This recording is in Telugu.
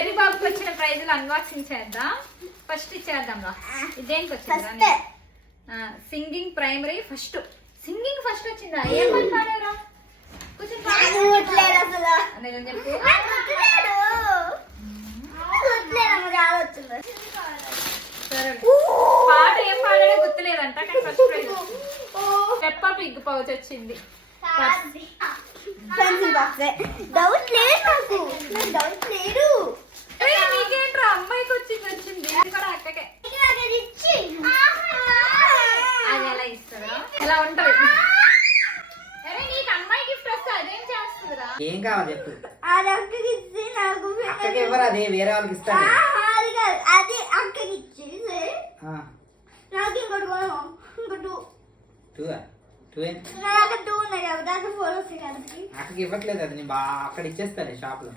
చెర్రీ బాబుకి వచ్చిన ప్రైజులు అన్బాక్సింగ్ చేద్దాం. ఫస్ట్ ఇచ్చేద్దాం రా. ఇదేంటి వచ్చింది? Singing primary first. Singing first వచ్చిందా? ఏమని పాడారా? కొంచెం చెప్పు. పాట ఏం పాడాడో గుర్తులేదంట, కానీ first prize Peppa Pig pouch వచ్చింది. నీకేంట్రా అమ్మాయికి వచ్చింది ఇది కూడా అక్కకే. అది ఎలా ఇస్తారా? ఎలా ఉంటది? అరే నీకు అమ్మాయి గిఫ్ట్ వస్తే అదేం చేస్తుందిరా? ఏం కావాలి చెప్పు. అక్కకి ఎవరు? అదే వేరే వాళ్ళకి ఇస్తారు. అది అక్కకి ఇచ్చేసి నాకు ఇంకోటి అక్కకి ఇవ్వట్లేదు. అది నేను అక్కడ ఇచ్చేస్తాను షాప్ లో.